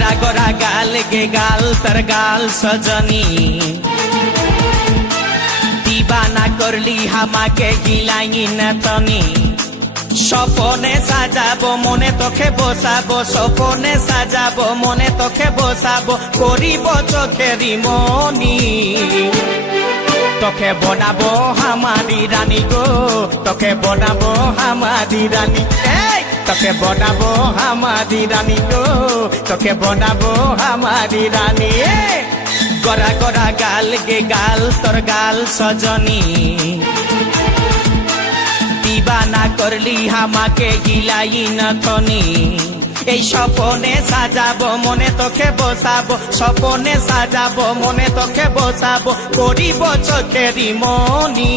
गरा गरा गाल गे गाल तर गाल सजनी दीवाना करली हामाके गिलाई न तनी স্বপনে সাজাবো মনে তোকে বসাবো স্বপনে সাজাবো মনে তোকে বসাবো করিব চোখেরি মনি তোকে বনাবো হামারি রানী গো তোকে বনাবো হামারি রানী তোকে বনাবো হামারি রানী গো তোকে বনাবো হামারি রানী গড়া গড়া গাল গে গাল তোর গাল সজনী दीवाना करली हामाके गिलाई न थनी এই স্বপনে সাজাবো মনে তোকে বসাবো স্বপনে সাজাবো মনে তোকে বসাবো করিব চোখেরি মনি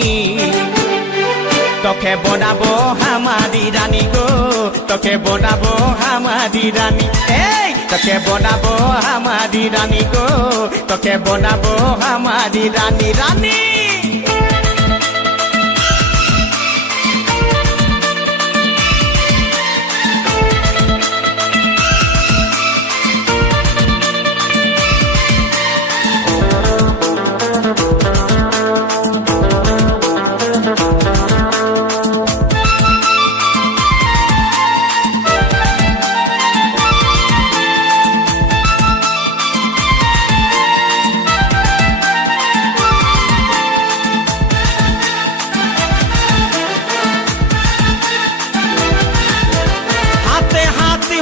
তোকে বনাবো হামারি রানী গো তোকে বনাবো হামারি রানী তোকে বনাবো হামারি রানী গো তোকে বনাবো হামারি রানী রানী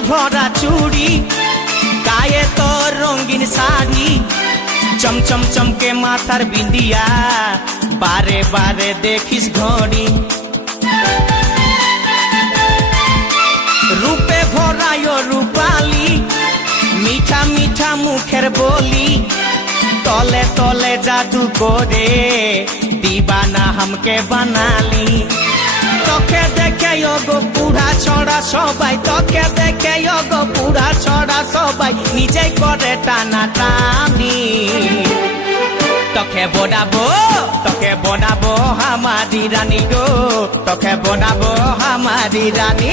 भरा चूड़ी गाये तो रंगीन साड़ी चमचम चमके माथार बिंदिया बारे बारे देखिस घड़ी रूपे भरायो रूपाली मीठा मीठा मुखेर बोली तले तले जादू करे दीवाना हमके बनाली তোকে দেখে গো পুরা ছড়া সবাই তোকে দেখে গো পুরা ছড়া সবাই নিজে করে টানা টানি তোকে বনাবো হামারি রানী গো তোকে বনাবো হামারি রানী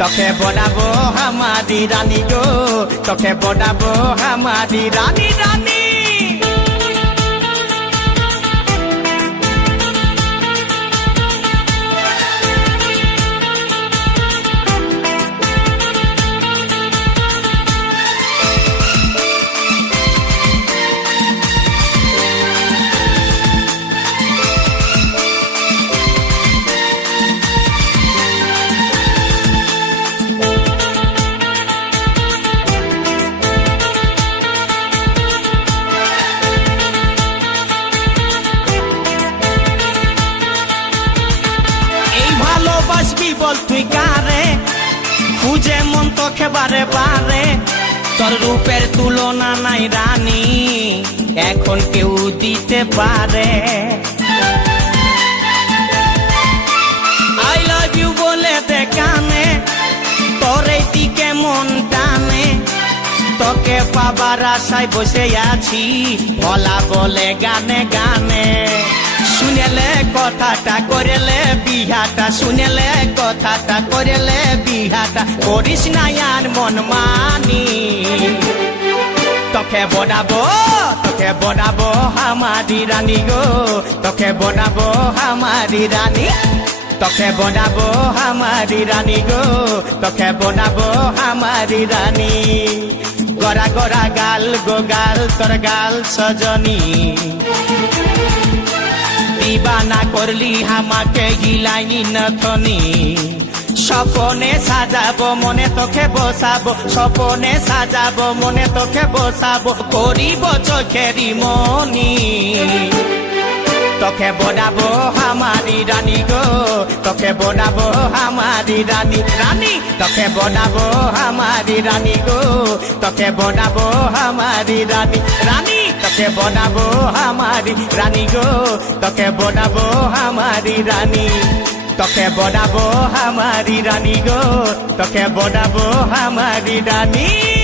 তোকে বনাবো হামারি রানী গো তোকে বনাবো হামারি রানী রানী বাসবি বল তুই কারে খুঁজে মন তোকে বারে বারে তোর রূপের তুলনা নাই রানী এখন কেউ দিতে পারে আই লাভ ইউ বলে দে কানে তোর এই দিকে মন টানে তোকে পাবার আশায় বসে আছি ভোলা বলে গানে গানে শুনেলে কথাটা করেলে বিহাটা শুনেলে কথাটা করেলে বিহাটা করিস না আর মন মানি তোকে বনাবো হামারি রানী গো তোকে বনাবো হামারি রানী তোকে বনাবো হামারি রানী গো তোকে বনাবো হামারি রানী গড়া গড়া গাল গো গাল তোর গাল সজনী दीवाना करली हामाके गिलाई न थनी স্বপনে সাজাবো মনে তোকে বসাবো স্বপনে সাজাবো মনে তোকে বসাবো করিব চোখেরি মনি তোকে বনাবো হামারি রানী গো তোকে বনাবো হামারি রানী রানী তোকে বনাবো হামারি রানী গো তোকে বনাবো হামারি রানী রানী তোকে বনাবো হামারি রানী গো তোকে বনাবো হামারি রানী তোকে বনাবো হামারি রানী গো তোকে বনাবো হামারি রানী